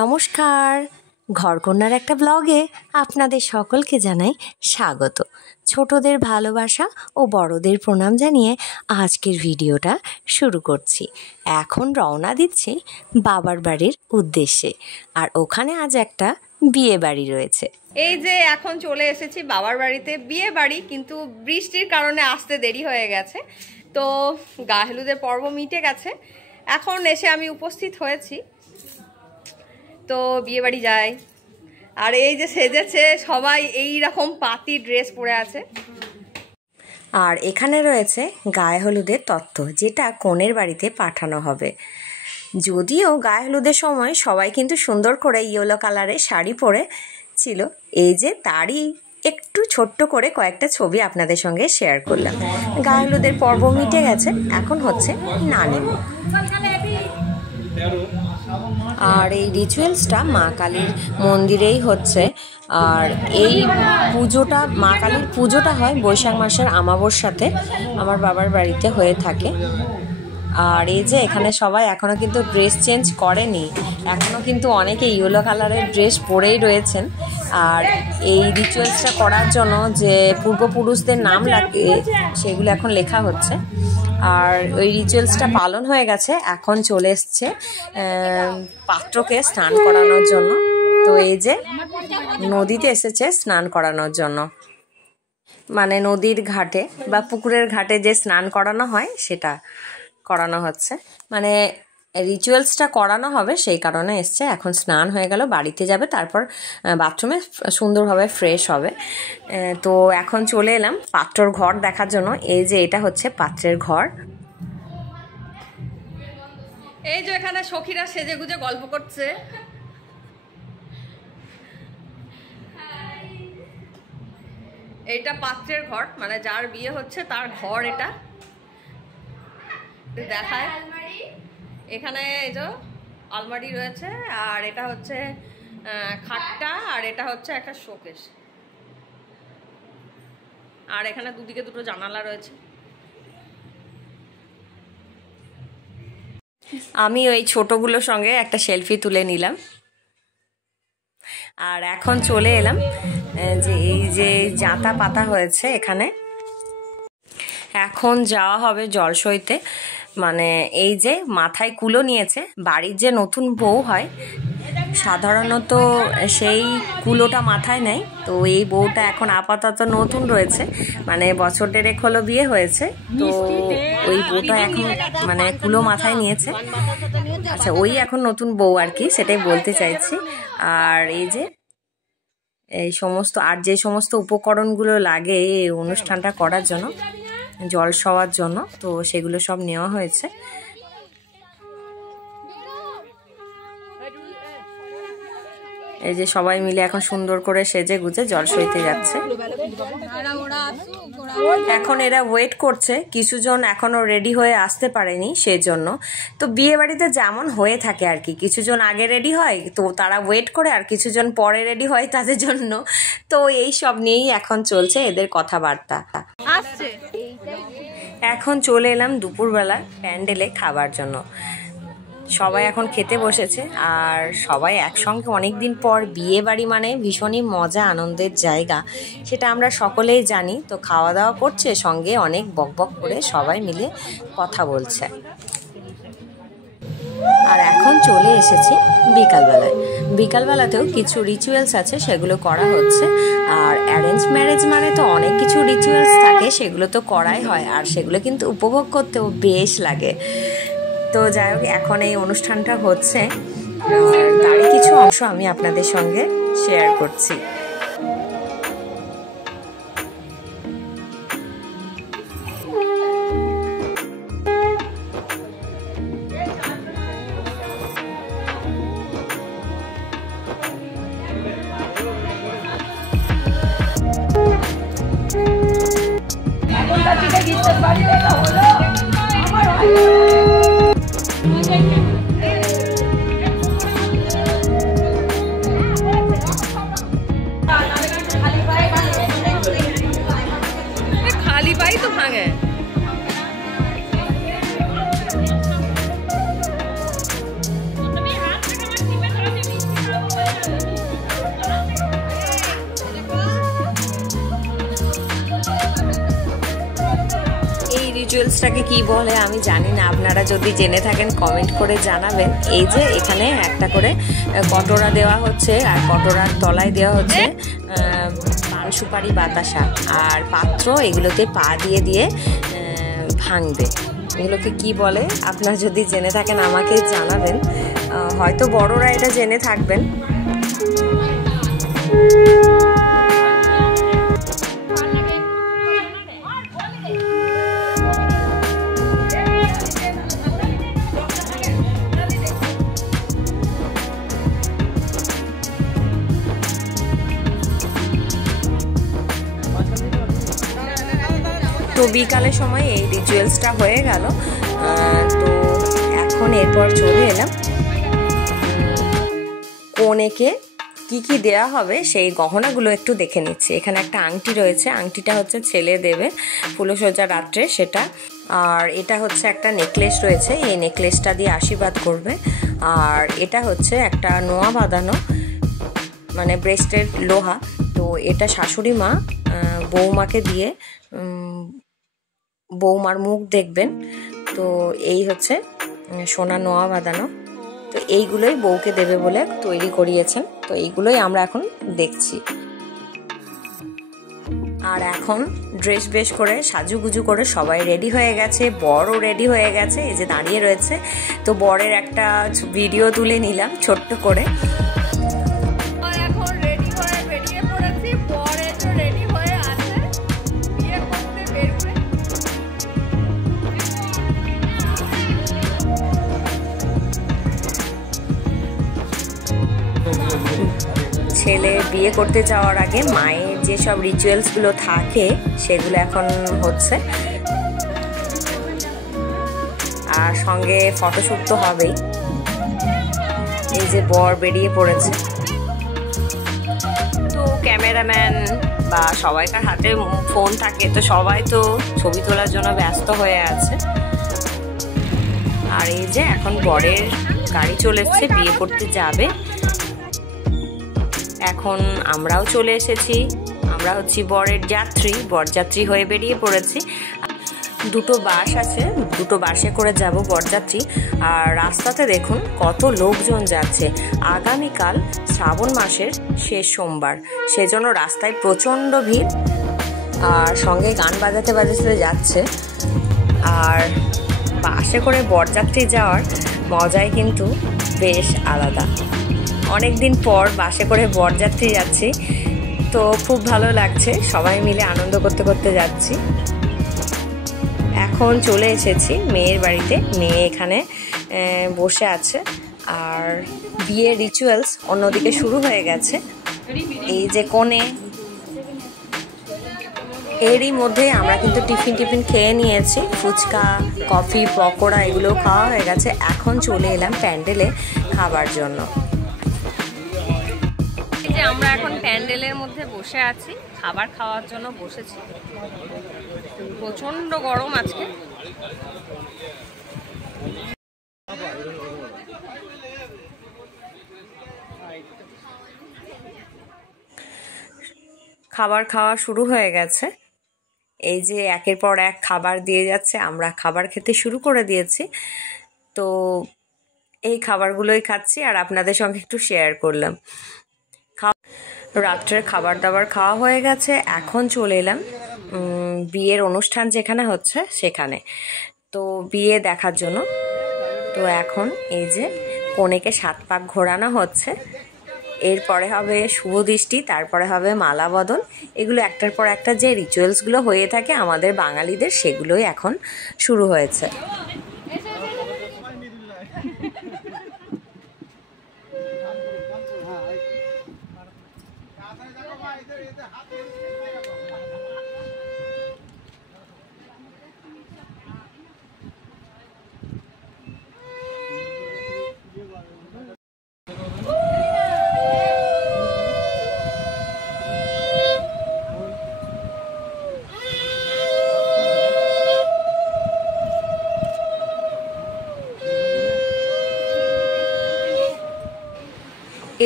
নমস্কার, ঘরকন্যার একটা ব্লগে আপনাদের সকলকে জানাই স্বাগত। ছোটদের ভালোবাসা ও বড়দের প্রণাম জানিয়ে আজকের ভিডিওটা শুরু করছি। এখন রওনা দিচ্ছি বাবার বাড়ির উদ্দেশ্যে, আর ওখানে আজ একটা বিয়ে বাড়ি রয়েছে। এই যে এখন চলে এসেছি বাবার বাড়িতে, বিয়ে বাড়ি, কিন্তু বৃষ্টির কারণে আসতে দেরি হয়ে গেছে। তো গা হলুদের পর্ব মিটে গেছে, এখন এসে আমি উপস্থিত হয়েছি। তো বিয়ে বাড়ি যাই। আর এই যে সেজেছে সবাই, এই রকম পাতি ড্রেস পরে আছে। আর এখানে রয়েছে গায়ে হলুদের তত্ত্ব, যেটা কনের বাড়িতে পাঠানো হবে। যদিও গায়ে হলুদের সময় সবাই কিন্তু সুন্দর করে ইয়েলো কালারের শাড়ি পরে ছিল, এই যে তারই একটু ছোট্ট করে কয়েকটা ছবি আপনাদের সঙ্গে শেয়ার করলাম। গায়ে হলুদের পর্ব মিটে গেছে, এখন হচ্ছে নানিমুখ। আর এই রিচুয়ালসটা মা কালীর মন্দিরেই হচ্ছে। আর এই পুজোটা, মা কালীর পুজোটা হয় বৈশাখ মাসের আমাবস্যাতে আমার বাবার বাড়িতে হয়ে থাকে। আর এই যে এখানে সবাই এখনও কিন্তু ড্রেস চেঞ্জ করেনি, এখনও কিন্তু অনেকে ইয়েলো কালারের ড্রেস পরেই রয়েছেন। আর এই রিচুয়ালসটা করার জন্য যে পূর্বপুরুষদের নাম লাগে সেগুলো এখন লেখা হচ্ছে। আর ওই রিচুয়ালসটা পালন হয়ে গেছে, এখন চলে এসছে পাত্রকে স্নান করানোর জন্য। তো এই যে নদীতে এসেছে স্নান করানোর জন্য, মানে নদীর ঘাটে বা পুকুরের ঘাটে যে স্নান করানো হয় সেটা করানো হচ্ছে, মানে রিচুয়ালসটা করানো হবে সেই কারণে এসছে। এখন স্নান হয়ে গেল, বাড়িতে যাবে, তারপর বাথরুমে সুন্দরভাবে ফ্রেশ হবে। তো এখন চলে এলাম পাত্রর ঘর দেখার জন্য। এই যে এটা হচ্ছে পাত্রের ঘর। এই যে এখানে সখীরা সেজে গুজে গল্প করছে। এইটা পাত্রের ঘর, মানে যার বিয়ে হচ্ছে তার ঘর এটা দেখায়। এখানে এই যে আলমারি রয়েছে, আর এটা হচ্ছে খাটটা, আর এটা হচ্ছে একটা শোকেস। আর এখানে দুদিকে দুটো জানালা রয়েছে। আমি ওই ছোটগুলোর সঙ্গে একটা সেলফি তুলে নিলাম। আর এখন চলে এলাম যে এই যে জাঁতা পাতা হয়েছে এখানে, এখন যাওয়া হবে জল সইতে। মানে এই যে মাথায় কুলো নিয়েছে, বাড়ির যে নতুন বউ হয় সাধারণত সেই কুলোটা মাথায় নেয়। তো এই বউটা এখন আপাতত নতুন রয়েছে, মানে বছর দেড়েক হলো বিয়ে হয়েছে। তো ওই বউটা এখন মানে কুলো মাথায় নিয়েছে। আচ্ছা, ওই এখন নতুন বউ আর কি, সেটাই বলতে চাইছি। আর এই যে এই সমস্ত, আর যে সমস্ত উপকরণগুলো লাগে এই অনুষ্ঠানটা করার জন্য, জল সওয়ার জন্য, তো সেগুলো সব নেওয়া হয়েছে। এই যে সবাই মিলে এখন সুন্দর করে সেজে গুজে জল সইতে যাচ্ছে। এখন এরা ওয়েট করছে, কিছুজন এখনো রেডি হয়ে আসতে পারেনি সেজন্য। তো বিয়ে বাড়িতে যেমন হয়ে থাকে আর কি, কিছুজন আগে রেডি হয় তো তারা ওয়েট করে, আর কিছুজন পরে রেডি হয় তাদের জন্য। তো এই সব নিয়েই এখন চলছে এদের কথাবার্তা। এখন চলে এলাম দুপুরবেলা প্যান্ডেলে খাবার জন্য। সবাই এখন খেতে বসেছে, আর সবাই একসঙ্গে অনেক দিন পর, বিয়ে বাড়ি মানে ভীষণই মজা আনন্দের জায়গা, সেটা আমরা সকলেই জানি। তো খাওয়া দাওয়া করছে, সঙ্গে অনেক বকবক করে সবাই মিলে কথা বলছে। আর এখন চলে এসেছি বিকালবেলায়। বিকালবেলাতেও কিছু রিচুয়ালস আছে, সেগুলো করা হচ্ছে। আর অ্যারেঞ্জ ম্যারেজ মানে তো অনেক কিছু রিচুয়ালস থাকে, সেগুলো তো করাই হয়, আর সেগুলো কিন্তু উপভোগ করতেও বেশ লাগে। তো যাই হোক, এখন এই অনুষ্ঠানটা হচ্ছে, আর তারই কিছু অংশ আমি আপনাদের সঙ্গে শেয়ার করছি। রিচুয়ালসটাকে কি বলে আমি জানি না, আপনারা যদি জেনে থাকেন কমেন্ট করে জানাবেন। এই যে এখানে একটা করে কটোরা দেওয়া হচ্ছে, আর কটোরার তলায় দেওয়া হচ্ছে পান সুপারি বাতাসা আর পাত্র, এগুলোতে পা দিয়ে দিয়ে ভাঙবে। এগুলোকে কি বলে আপনারা যদি জেনে থাকেন আমাকে জানাবেন, হয়তো বড়রা এটা জেনে থাকবেন। তো বিকালের সময় এই রিচুয়ালসটা হয়ে গেল। তো এখন এরপর চলে এলাম কনেকে কি কি দেয়া হবে সেই গহনাগুলো একটু দেখে নিচ্ছি। এখানে একটা আংটি রয়েছে, আংটিটা হচ্ছে ছেলে দেবে ফুলসজ্জা রাত্রে সেটা। আর এটা হচ্ছে একটা নেকলেস রয়েছে, এই নেকলেসটা দিয়ে আশীর্বাদ করবে। আর এটা হচ্ছে একটা নোয়া বাঁধানো, মানে ব্রেস্টের লোহা। তো এটা শাশুড়ি মা বৌমাকে দিয়ে বৌমার মুখ দেখবেন। তো এই হচ্ছে সোনা নোয়া বাঁধানো। তো এইগুলোই বউকে দেবে বলে তৈরি করিয়েছেন। তো এইগুলোই আমরা এখন দেখছি। আর এখন ড্রেস বেশ করে সাজুগুজু করে সবাই রেডি হয়ে গেছে, বরও রেডি হয়ে গেছে, এই যে দাঁড়িয়ে রয়েছে। তো বরের একটা ভিডিও তুলে নিলাম ছোট্ট করে। ছেলে বিয়ে করতে যাওয়ার আগে মায়ের যেসব রিচুয়ালসগুলো থাকে সেগুলো এখন হচ্ছে, আর সঙ্গে ফটোশ্যুট তো হবেই। এই যে বর বেরিয়ে পড়েছে। তো ক্যামেরাম্যান বা সবাইকার হাতে ফোন থাকে, তো সবাই তো ছবি তোলার জন্য ব্যস্ত হয়ে আছে। আর এই যে এখন বরের গাড়ি চলে এসছে, বিয়ে করতে যাবে। এখন আমরাও চলে এসেছি, আমরা হচ্ছি বরের যাত্রী, বরযাত্রী হয়ে বেরিয়ে পড়েছি। দুটো বাস আছে, দুটো বাসে করে যাব বরযাত্রী। আর রাস্তাতে দেখুন কত লোকজন যাচ্ছে। আগামীকাল শ্রাবণ মাসের শেষ সোমবার, সেজন্য রাস্তায় প্রচণ্ড ভিড়। আর সঙ্গে গান বাজাতে বাজাতে যাচ্ছে। আর বাসে করে বরযাত্রী যাওয়ার মজাই কিন্তু বেশ আলাদা। অনেক দিন পর বাসে করে বরযাত্রী যাচ্ছি, তো খুব ভালো লাগছে, সবাই মিলে আনন্দ করতে করতে যাচ্ছি। এখন চলে এসেছি মেয়ের বাড়িতে, মেয়ে এখানে বসে আছে। আর বিয়ের রিচুয়ালস অন্যদিকে শুরু হয়ে গেছে। এই যে কোণে, এরই মধ্যে আমরা কিন্তু টিফিন খেয়ে নিয়েছি, ফুচকা কফি পকোড়া এগুলো খাওয়া হয়ে গেছে। এখন চলে এলাম প্যান্ডেলে খাবার জন্য। যে আমরা এখন প্যান্ডেলের মধ্যে বসে আছি, খাবার খাওয়ার জন্য বসেছি। প্রচন্ড গরম আজকে। খাবার খাওয়া শুরু হয়ে গেছে। এই যে একের পর এক খাবার দিয়ে যাচ্ছে, আমরা খাবার খেতে শুরু করে দিয়েছি। তো এই খাবারগুলোই খাচ্ছি আর আপনাদের সঙ্গে একটু শেয়ার করলাম। রাত্রের খাবার দাবার খাওয়া হয়ে গেছে। এখন চলে এলাম বিয়ের অনুষ্ঠান যেখানে হচ্ছে সেখানে, তো বিয়ে দেখার জন্য। তো এখন এই যে কনেকে 7 পাক ঘোরানো হচ্ছে। এরপরে হবে শুভ দৃষ্টি, তারপরে হবে মালা বদল। এগুলো একটার পর একটা যে রিচুয়ালসগুলো হয়ে থাকে আমাদের বাঙালিদের, সেগুলোই এখন শুরু হয়েছে।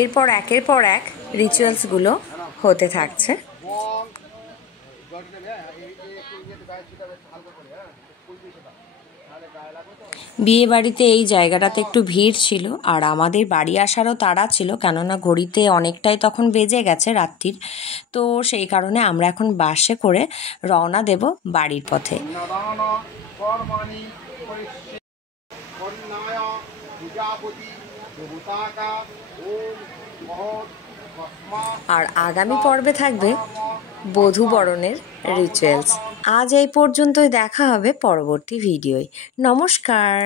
এরপর একের পর এক রিচুয়ালসগুলো হতে থাকছে। বিয়ে বাড়িতে এই জায়গাটাতে একটু ভিড় ছিল, আর আমাদের বাড়ি আসারও তাড়া ছিল, কেননা ঘড়িতে অনেকটাই তখন বেজে গেছে রাত্রির। তো সেই কারণে আমরা এখন বাসে করে রওনা দেব বাড়ির পথে। আর আগামী পর্বে থাকবে বধূ বরণের রিচুয়ালস। আজ এই পর্যন্তই, দেখা হবে পরবর্তী ভিডিওয়। নমস্কার।